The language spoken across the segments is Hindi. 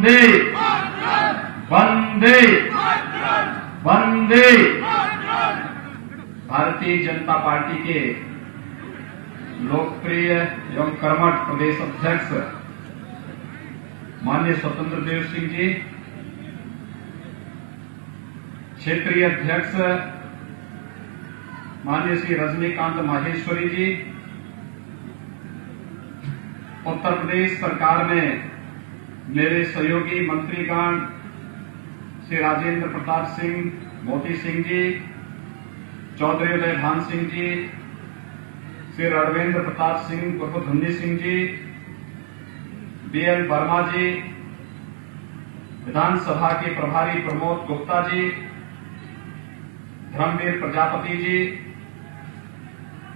वंदे वंदे वंदे। भारतीय जनता पार्टी के लोकप्रिय एवं कर्मठ प्रदेश अध्यक्ष माननीय स्वतंत्र देव सिंह जी, क्षेत्रीय अध्यक्ष माननीय श्री रजनीकांत माहेश्वरी जी, उत्तर प्रदेश सरकार में मेरे सहयोगी मंत्रीगण श्री राजेंद्र प्रताप सिंह मोती सिंह जी, चौधरी उदय भान सिंह जी, श्री रणवेंद्र प्रताप सिंह उर्फ धुन्नी सिंह जी, बीएल वर्मा जी, विधानसभा के प्रभारी प्रमोद गुप्ता जी, धर्मवीर प्रजापति जी,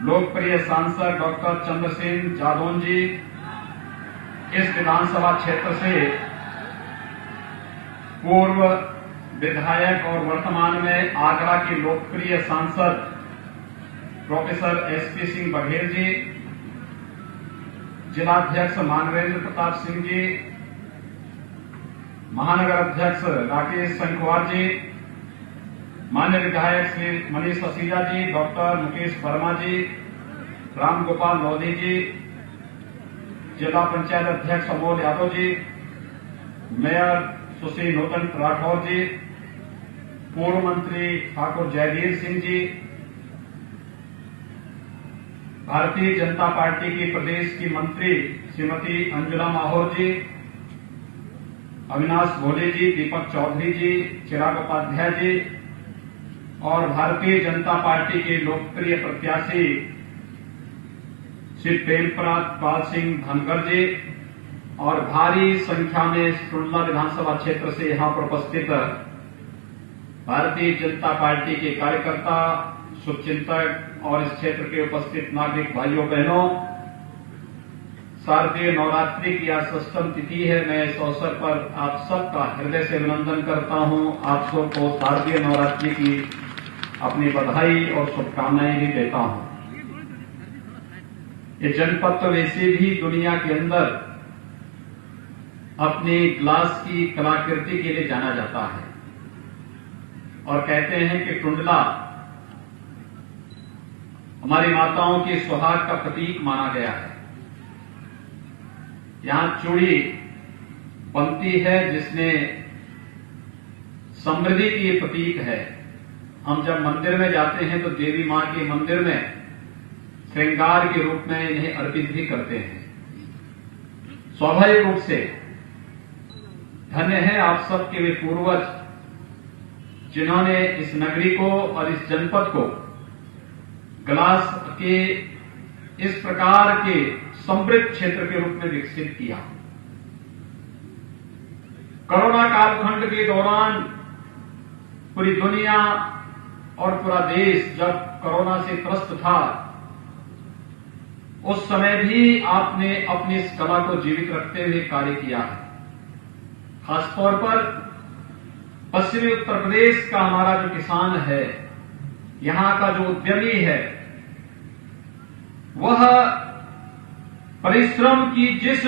लोकप्रिय सांसद डॉक्टर चंद्रसेन जादौन जी, इस विधानसभा क्षेत्र से पूर्व विधायक और वर्तमान में आगरा के लोकप्रिय सांसद प्रोफेसर एसपी सिंह बघेल जी, जिलाध्यक्ष मानवेंद्र प्रताप सिंह जी, महानगर अध्यक्ष राकेश संखवार जी, मान्य विधायक श्री मनीष ससीजा जी, डॉक्टर मुकेश वर्मा जी, राम गोपाल लोधी जी, जिला पंचायत अध्यक्ष अमोल यादव जी, मेयर सुश्री नूतन राठौर जी, पूर्व मंत्री ठाकुर जयवीर सिंह जी, भारतीय जनता पार्टी की प्रदेश की मंत्री श्रीमती अंजुला माहौर जी, अविनाश भोले जी, दीपक चौधरी जी, चिराग उपाध्याय जी और भारतीय जनता पार्टी के लोकप्रिय प्रत्याशी श्री प्रेमप्रद पाल सिंह धनगर जी और भारी संख्या में टुंडला विधानसभा क्षेत्र से यहां पर उपस्थित भारतीय जनता पार्टी के कार्यकर्ता, शुभचिंतक और इस क्षेत्र के उपस्थित नागरिक भाइयों बहनों, शारदीय नवरात्रि की आज षष्ठम तिथि है। मैं इस अवसर पर आप सबका हृदय से अभिनंदन करता हूं। आप सबको शारदीय नवरात्रि की अपनी बधाई और शुभकामनाएं भी देता हूं। ये जनपद तो वैसे भी दुनिया के अंदर अपनी ग्लास की कलाकृति के लिए जाना जाता है और कहते हैं कि टुंडला हमारी माताओं की सुहाग का प्रतीक माना गया है। यहां चूड़ी बनती है जिसमें समृद्धि की प्रतीक है। हम जब मंदिर में जाते हैं तो देवी मां के मंदिर में श्रृंगार के रूप में इन्हें अर्पित भी करते हैं। स्वाभाविक रूप से धन्य है आप सबके वे पूर्वज जिन्होंने इस नगरी को और इस जनपद को ग्लास के इस प्रकार के समृद्ध क्षेत्र के रूप में विकसित किया। कोरोना कालखंड के दौरान पूरी दुनिया और पूरा देश जब कोरोना से त्रस्त था, उस समय भी आपने अपनी इस कला को जीवित रखते हुए कार्य किया है। खासतौर पर पश्चिमी उत्तर प्रदेश का हमारा जो किसान है, यहां का जो उद्यमी है, वह परिश्रम की जिस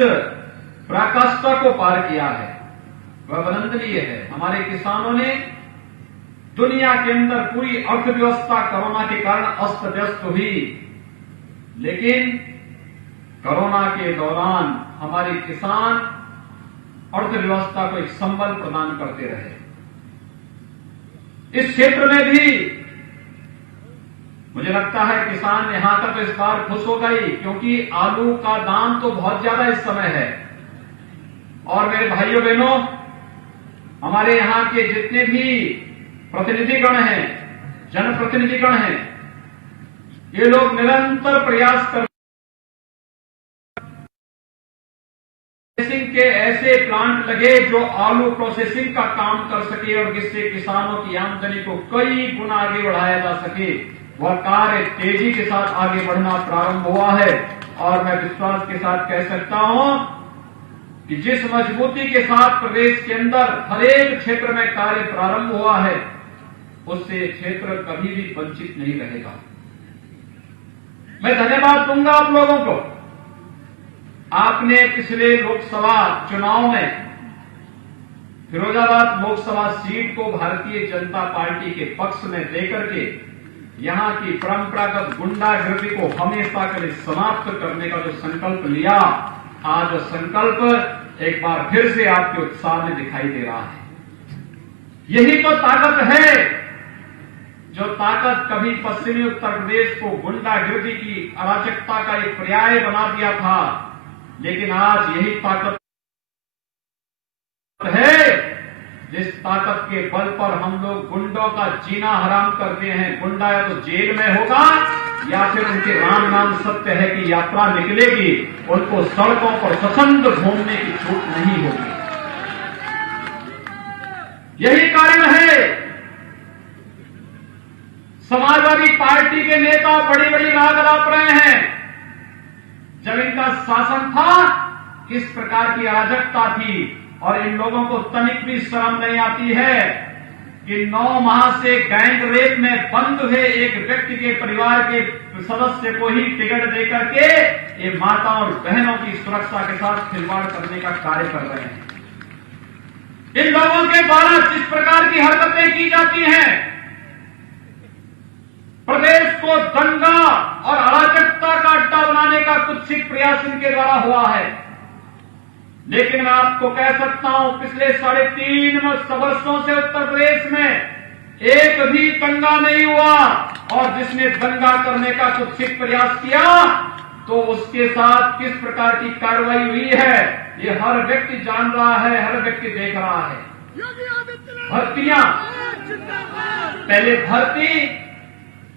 पराकाष्ठा को पार किया है वह अभिनंदनीय है। हमारे किसानों ने दुनिया के अंदर पूरी अर्थव्यवस्था कोरोना के कारण अस्त व्यस्त हुई, लेकिन कोरोना के दौरान हमारे किसान अर्थव्यवस्था को एक संबल प्रदान करते रहे। इस क्षेत्र में भी मुझे लगता है किसान यहां तक तो इस बार खुश हो गई, क्योंकि आलू का दाम तो बहुत ज्यादा इस समय है। और मेरे भाइयों बहनों, हमारे यहां के जितने भी प्रतिनिधिगण हैं, जनप्रतिनिधिगण हैं, ये लोग निरंतर प्रयास कर प्रोसेसिंग के ऐसे प्लांट लगे जो आलू प्रोसेसिंग का काम कर सके और जिससे किसानों की आमदनी को कई गुना आगे बढ़ाया जा सके। वह कार्य तेजी के साथ आगे बढ़ना प्रारंभ हुआ है और मैं विश्वास के साथ कह सकता हूं कि जिस मजबूती के साथ प्रदेश के अंदर हर एक क्षेत्र में कार्य प्रारंभ हुआ है, उससे क्षेत्र कभी भी वंचित नहीं रहेगा। मैं धन्यवाद दूंगा आप लोगों को। आपने पिछले लोकसभा चुनाव में फिरोजाबाद लोकसभा सीट को भारतीय जनता पार्टी के पक्ष में देकर के यहां की परंपरागत गुंडागर्दी को हमेशा के लिए समाप्त करने का जो संकल्प लिया, आज वो संकल्प एक बार फिर से आपके उत्साह में दिखाई दे रहा है। यही तो ताकत है जो ताकत कभी पश्चिमी उत्तर प्रदेश को गुंडागर्दी की अराजकता का एक पर्याय बना दिया था, लेकिन आज यही ताकत है जिस ताकत के बल पर हम लोग गुंडों का जीना हराम करते हैं। गुंडा या तो जेल में होगा या फिर उनके राम नाम सत्य है कि यात्रा निकलेगी, उनको सड़कों पर स्वतंत्र घूमने की छूट नहीं होगी। यही कारण है समाजवादी पार्टी के नेता बड़ी बड़ी राग अलाप रहे हैं। जब इनका शासन था किस प्रकार की अराजकता थी, और इन लोगों को तनिक भी शर्म नहीं आती है कि 9 माह से गैंग रेप में बंद हुए एक व्यक्ति के परिवार के सदस्य को ही टिकट देकर के ये माता और बहनों की सुरक्षा के साथ खिलवाड़ करने का कार्य कर रहे हैं। इन लोगों के द्वारा जिस प्रकार की हरकतें की जाती हैं, प्रदेश को दंगा और अराजकता का अड्डा बनाने का कुत्सित प्रयास इनके द्वारा हुआ है। लेकिन मैं आपको कह सकता हूं, पिछले 3.5 वर्षों से उत्तर प्रदेश में एक भी दंगा नहीं हुआ, और जिसने दंगा करने का कुत्सित प्रयास किया तो उसके साथ किस प्रकार की कार्रवाई हुई है ये हर व्यक्ति जान रहा है, हर व्यक्ति देख रहा है। भर्तियां, पहले भर्ती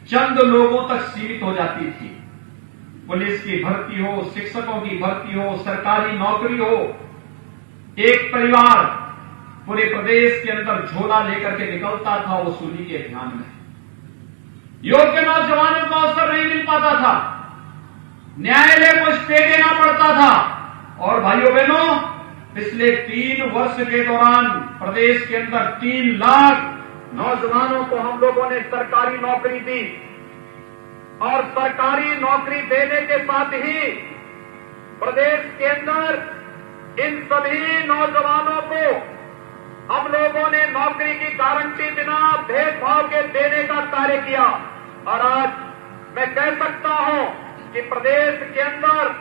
चंद लोगों तक सीमित हो जाती थी। पुलिस की भर्ती हो, शिक्षकों की भर्ती हो, सरकारी नौकरी हो, एक परिवार पूरे प्रदेश के अंदर झोला लेकर के निकलता था वसूली के अभियान में। योग्य नौजवानों को अवसर नहीं मिल पाता था, न्यायालय को स्टे देना पड़ता था। और भाइयों बहनों, पिछले 3 वर्ष के दौरान प्रदेश के अंदर 3 लाख नौजवानों को हम लोगों ने सरकारी नौकरी दी, और सरकारी नौकरी देने के साथ ही प्रदेश के अंदर इन सभी नौजवानों को हम लोगों ने नौकरी की गारंटी बिना भेदभाव के देने का कार्य किया। और आज मैं कह सकता हूं कि प्रदेश के अंदर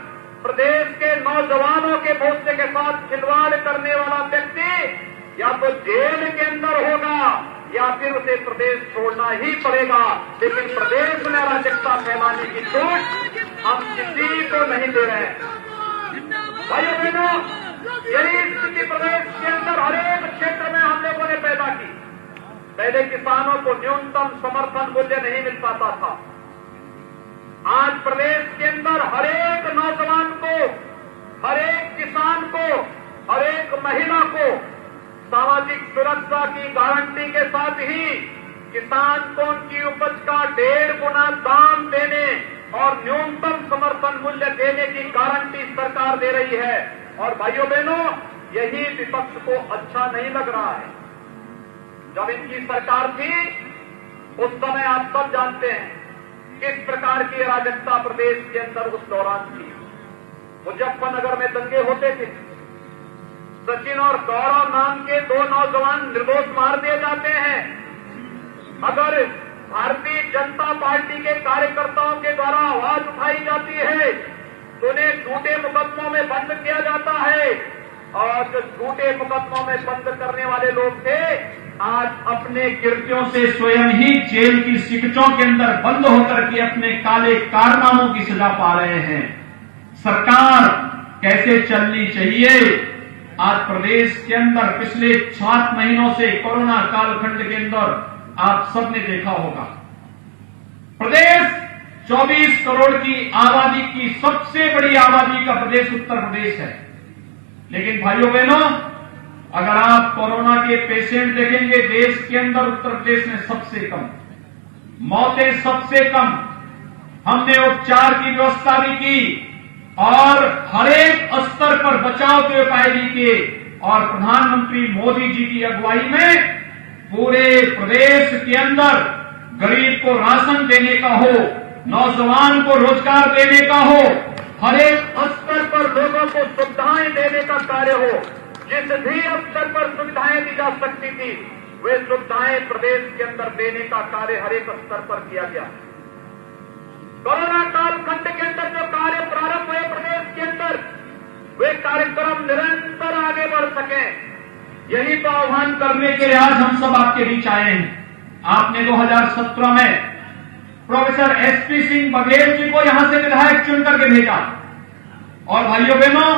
प्रदेश के नौजवानों के भविष्य के साथ खिलवाड़ करने वाला व्यक्ति या तो जेल के अंदर होगा या फिर उसे प्रदेश छोड़ना ही पड़ेगा। लेकिन प्रदेश में अराजकता फैलाने की छूट हम किसी को नहीं दे रहे हैं। भाइयों बहनों, यही स्थिति प्रदेश के अंदर हरेक क्षेत्र में हम लोगों ने पैदा की। पहले किसानों को न्यूनतम समर्थन मूल्य नहीं मिल पाता था। आज प्रदेश के अंदर हरेक नौजवान को, हरेक किसान को, हरेक महिला को सामाजिक सुरक्षा की गारंटी के साथ ही किसान को उनकी उपज का 1.5 गुना दाम देने और न्यूनतम समर्थन मूल्य देने की गारंटी सरकार दे रही है। और भाइयों बहनों, यही विपक्ष को अच्छा नहीं लग रहा है। जब इनकी सरकार थी उस समय आप सब जानते हैं किस प्रकार की अराजकता प्रदेश के अंदर उस दौरान थी। मुजफ्फरनगर में दंगे होते थे, सचिन और गौरव नाम के 2 नौजवान निर्दोष मार दिए जाते हैं। अगर भारतीय जनता पार्टी के कार्यकर्ताओं के द्वारा आवाज उठाई जाती है तो उन्हें झूठे मुकदमों में बंद किया जाता है, और जो झूठे मुकदमों में बंद करने वाले लोग थे आज अपने कृत्यों से स्वयं ही जेल की सिकचों के अंदर बंद होकर के अपने काले कारनामों की सजा पा रहे हैं। सरकार कैसे चलनी चाहिए? आज प्रदेश के अंदर पिछले 7 महीनों से कोरोना कालखंड के अंदर आप सबने देखा होगा, प्रदेश 24 करोड़ की आबादी की सबसे बड़ी आबादी का प्रदेश उत्तर प्रदेश है। लेकिन भाइयों बहनों, अगर आप कोरोना के पेशेंट देखेंगे देश के अंदर उत्तर प्रदेश में सबसे कम, मौतें सबसे कम। हमने उपचार की व्यवस्था भी की और हरेक स्तर पर बचाव के उपाय भी किए, और प्रधानमंत्री मोदी जी की अगुवाई में पूरे प्रदेश के अंदर गरीब को राशन देने का हो, नौजवान को रोजगार देने का हो, हरेक स्तर पर लोगों को सुविधाएं देने का कार्य हो, जिस भी स्तर पर सुविधाएं दी जा सकती थी, वे सुविधाएं प्रदेश के अंदर देने का कार्य हर एक स्तर पर किया गया। कोरोना कालखंड के अंदर जो कार्य प्रारंभ हुए प्रदेश के अंदर, वे कार्यक्रम निरंतर आगे बढ़ सके, यही तो आह्वान करने के लिए आज हम सब आपके बीच आए हैं। आपने 2017 में प्रोफेसर एसपी सिंह बघेल जी को यहां से विधायक चुन करके भेजा, और भाइयों बहनों,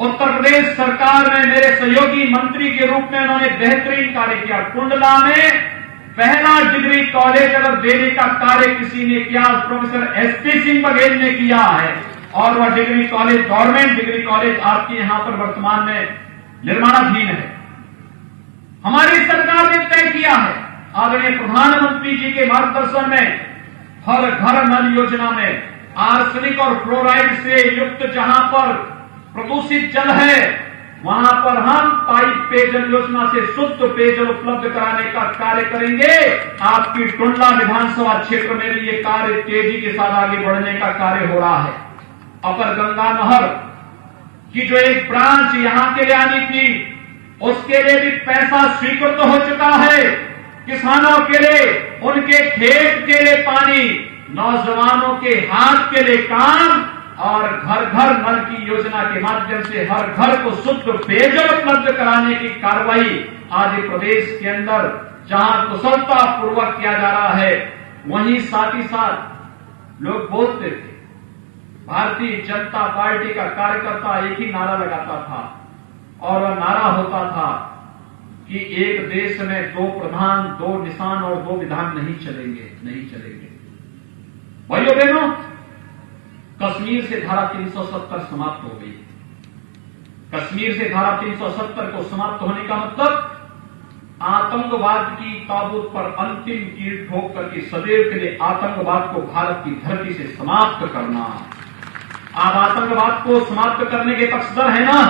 उत्तर प्रदेश सरकार में मेरे सहयोगी मंत्री के रूप में उन्होंने बेहतरीन कार्य किया। टुंडला में पहला डिग्री कॉलेज अगर देने का कार्य किसी ने किया, प्रोफेसर एसपी सिंह बघेल ने किया है, और वह degree college government degree college आपके यहां पर वर्तमान में निर्माणाधीन है। हमारी सरकार ने तय किया है, आदरणीय प्रधानमंत्री जी के मार्गदर्शन में, हर घर नल योजना में आर्सेनिक और फ्लोराइड से युक्त जहां पर प्रदूषित जल है, वहां पर हम पाइप पेयजल योजना से शुद्ध पेयजल उपलब्ध कराने का कार्य करेंगे। आपकी टुंडला विधानसभा क्षेत्र में भी ये कार्य तेजी के साथ आगे बढ़ने का कार्य हो रहा है। अपर गंगा नहर की जो एक ब्रांच यहां के लिए आनी थी, उसके लिए भी पैसा स्वीकृत हो चुका है। किसानों के लिए, उनके खेत के लिए पानी, नौजवानों के हाथ के लिए काम, और घर घर नल की योजना के माध्यम से हर घर को शुद्ध पेयजल उपलब्ध कराने की कार्रवाई आज प्रदेश के अंदर जहां कुशलता पूर्वक किया जा रहा है, वहीं साथ ही साथ लोग बोलते थे, भारतीय जनता पार्टी का कार्यकर्ता एक ही नारा लगाता था, और वह नारा होता था कि एक देश में 2 प्रधान, 2 निशान और 2 विधान नहीं चलेंगे, नहीं चलेंगे। भाइयों बहनों, कश्मीर से धारा 370 समाप्त हो गई। कश्मीर से धारा 370 को समाप्त होने का मतलब आतंकवाद की ताबूत पर अंतिम कील ठोक करके सदैव के लिए आतंकवाद को भारत की धरती से समाप्त करना। आप आतंकवाद को समाप्त करने के पक्षधर हैं ना?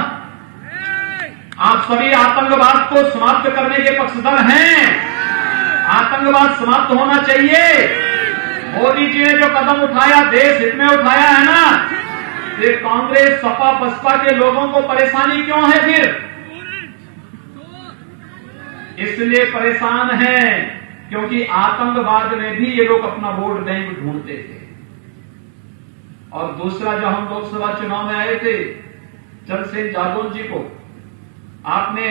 आप सभी आतंकवाद को समाप्त करने के पक्षधर हैं। आतंकवाद समाप्त होना चाहिए। मोदी जी ने जो कदम उठाया, देश हित में उठाया है ना, ये कांग्रेस, सपा, बसपा के लोगों को परेशानी क्यों है फिर? इसलिए परेशान है क्योंकि आतंकवाद में भी ये लोग अपना वोट बैंक ढूंढते थे। और दूसरा, जो हम लोकसभा चुनाव में आए थे, चंद्रशेखर जादव जी को आपने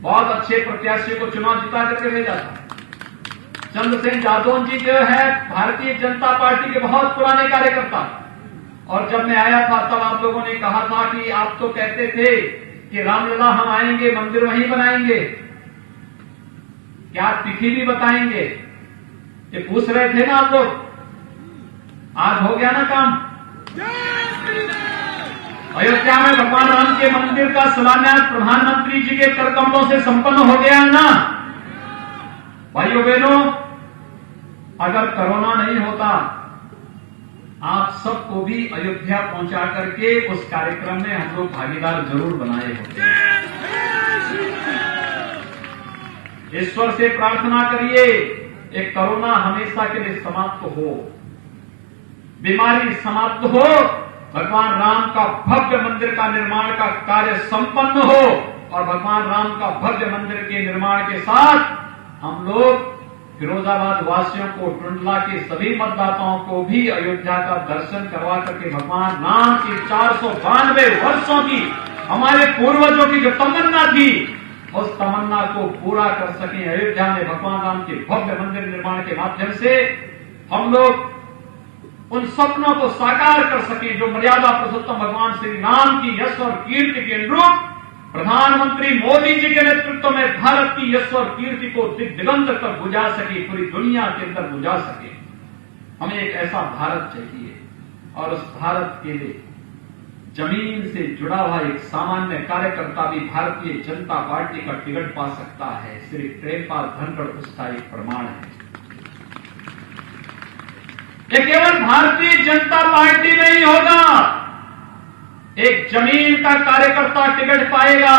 बहुत अच्छे प्रत्याशी को चुनाव जिता करके भेजा था। चंद्रशेखर जादव जी जो है भारतीय जनता पार्टी के बहुत पुराने कार्यकर्ता, और जब मैं आया था तब आप लोगों ने कहा था कि आप तो कहते थे कि रामलला हम आएंगे, मंदिर वहीं बनाएंगे, क्या तिथि भी बताएंगे, ये पूछ रहे थे ना आप लोग। आज हो गया ना काम। अयोध्या में भगवान राम के मंदिर का शिलान्यास प्रधानमंत्री जी के कर कमलों से संपन्न हो गया ना। भाइयों बहनों, अगर कोरोना नहीं होता, आप सबको भी अयोध्या पहुंचा करके उस कार्यक्रम में हम लोग भागीदार जरूर बनाए होते। ईश्वर से प्रार्थना करिए एक कोरोना हमेशा के लिए समाप्त हो, बीमारी समाप्त हो, भगवान राम का भव्य मंदिर का निर्माण का कार्य संपन्न हो, और भगवान राम का भव्य मंदिर के निर्माण के साथ हम लोग फिरोजाबाद वासियों को, टुंडला के सभी मतदाताओं को भी अयोध्या का दर्शन करवा करके भगवान राम की 492 वर्षों की हमारे पूर्वजों की जो तमन्ना थी, उस तमन्ना को पूरा कर सके। अयोध्या में भगवान राम के भव्य मंदिर निर्माण के माध्यम से हम लोग उन सपनों को साकार कर सके जो मर्यादा पुरुषोत्तम भगवान श्री राम की यश और कीर्ति के अनुरूप प्रधानमंत्री मोदी जी के नेतृत्व में भारत की यश और कीर्ति को दिगंत तक बुझा सके, पूरी दुनिया के अंदर बुझा सके। हमें एक ऐसा भारत चाहिए, और उस भारत के लिए जमीन से जुड़ा हुआ एक सामान्य कार्यकर्ता भी भारतीय जनता पार्टी का टिकट पा सकता है। श्री प्रेमपाल धनखड़ उसका एक प्रमाण है। ये केवल भारतीय जनता पार्टी में ही होगा। एक जमीन का कार्यकर्ता टिकट पाएगा,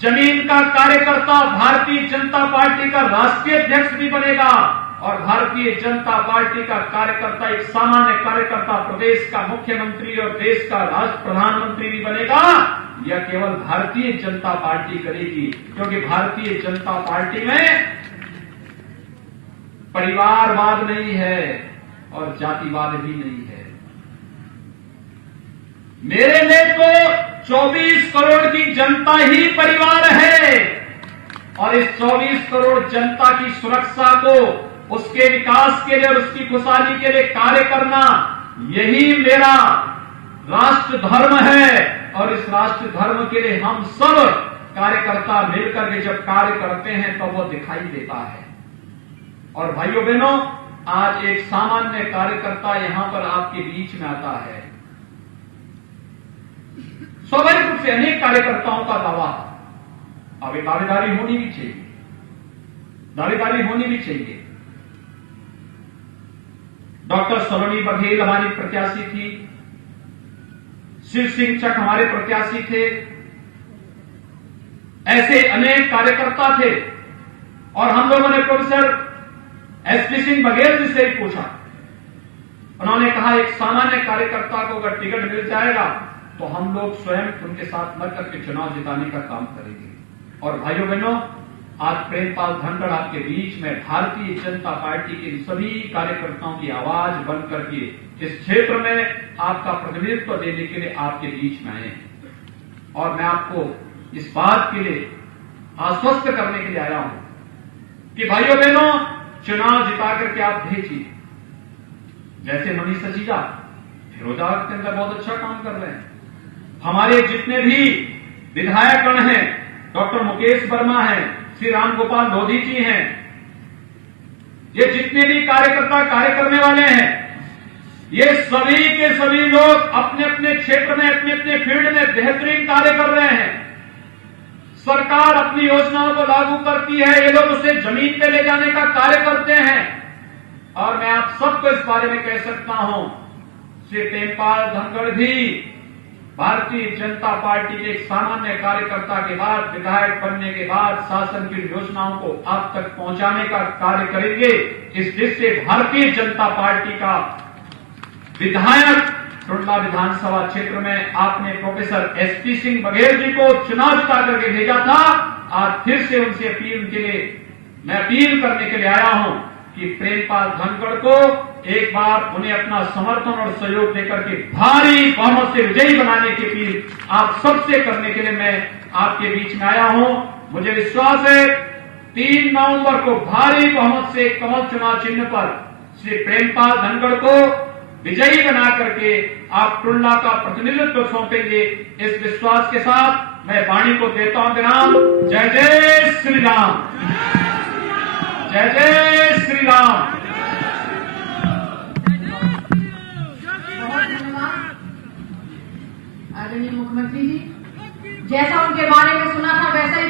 जमीन का कार्यकर्ता भारतीय जनता पार्टी का राष्ट्रीय अध्यक्ष भी बनेगा, और भारतीय जनता पार्टी का कार्यकर्ता एक सामान्य कार्यकर्ता प्रदेश का मुख्यमंत्री और देश का राष्ट्र प्रधानमंत्री भी बनेगा। यह केवल भारतीय जनता पार्टी करेगी, क्योंकि भारतीय जनता पार्टी में परिवारवाद नहीं है और जातिवाद भी नहीं है। मेरे लिए तो 24 करोड़ की जनता ही परिवार है और इस 24 करोड़ जनता की सुरक्षा को, उसके विकास के लिए और उसकी खुशहाली के लिए कार्य करना, यही मेरा राष्ट्र धर्म है। और इस राष्ट्र धर्म के लिए हम सब कार्यकर्ता मिलकर के जब कार्य करते हैं तो वो दिखाई देता है। और भाइयों बहनों, आज एक सामान्य कार्यकर्ता यहां पर आपके बीच में आता है। स्वाभाविक रूप से अनेक कार्यकर्ताओं का दावा, अब एक दावेदारी होनी भी चाहिए, दावेदारी होनी भी चाहिए। डॉक्टर सलोनी बघेल हमारी प्रत्याशी थी, शिव सिंह चक हमारे प्रत्याशी थे, ऐसे अनेक कार्यकर्ता थे। और हम लोगों ने प्रोफेसर एसपी सिंह बघेल जी से ही पूछा, उन्होंने कहा एक सामान्य कार्यकर्ता को अगर टिकट मिल जाएगा तो हम लोग स्वयं उनके साथ लड़कर के चुनाव जिताने का काम करेंगे। और भाइयों बहनों, आज प्रेमपाल धनखड़ आपके बीच में भारतीय जनता पार्टी के सभी कार्यकर्ताओं की आवाज बनकर के इस क्षेत्र में आपका प्रतिनिधित्व देने के लिए आपके बीच में आए हैं। और मैं आपको इस बात के लिए आश्वस्त करने के लिए आया हूं कि भाइयों बहनों, चुनाव जिता करके आप देखिए, जैसे मनीष सचीजा फिरोजा के अंदर बहुत अच्छा काम कर रहे हैं। हमारे जितने भी विधायकगण हैं, डॉक्टर मुकेश वर्मा हैं, श्री राम गोपाल लोधी जी हैं, ये जितने भी कार्यकर्ता कार्य करने वाले हैं, ये सभी के सभी लोग अपने अपने क्षेत्र में, अपने अपने फील्ड में बेहतरीन कार्य कर रहे हैं। सरकार अपनी योजनाओं को लागू करती है, ये लोग उसे जमीन पे ले जाने का कार्य करते हैं। और मैं आप सबको इस बारे में कह सकता हूं, श्री प्रेमपाल धनखड़ भी भारतीय जनता पार्टी के एक सामान्य कार्यकर्ता के बाद, विधायक बनने के बाद शासन की योजनाओं को आप तक पहुंचाने का कार्य करेंगे। इस दृष्टि से भारतीय जनता पार्टी का विधायक टुंडला विधानसभा क्षेत्र में आपने प्रोफेसर एसपी सिंह बघेल जी को चुनाव जिता करके भेजा था। आज फिर से उनसे अपील के लिए मैं अपील करने के लिए आया हूं कि प्रेमपाल धनखड़ को एक बार उन्हें अपना समर्थन और सहयोग देकर के भारी बहुमत से विजयी बनाने की अपील आप सबसे करने के लिए मैं आपके बीच में आया हूं। मुझे विश्वास है 3 नवंबर को भारी बहुमत से कमल चुनाव चिन्ह पर श्री प्रेमपाल धनखड़ को विजयी बना करके आप टुंडला का प्रतिनिधित्व सौंपेंगे। इस विश्वास के साथ मैं वाणी को देता हूं विराम। जय जय श्री राम, जय जय श्री राम। आदरणीय मुख्यमंत्री जी, जैसा उनके बारे में सुना था वैसा ही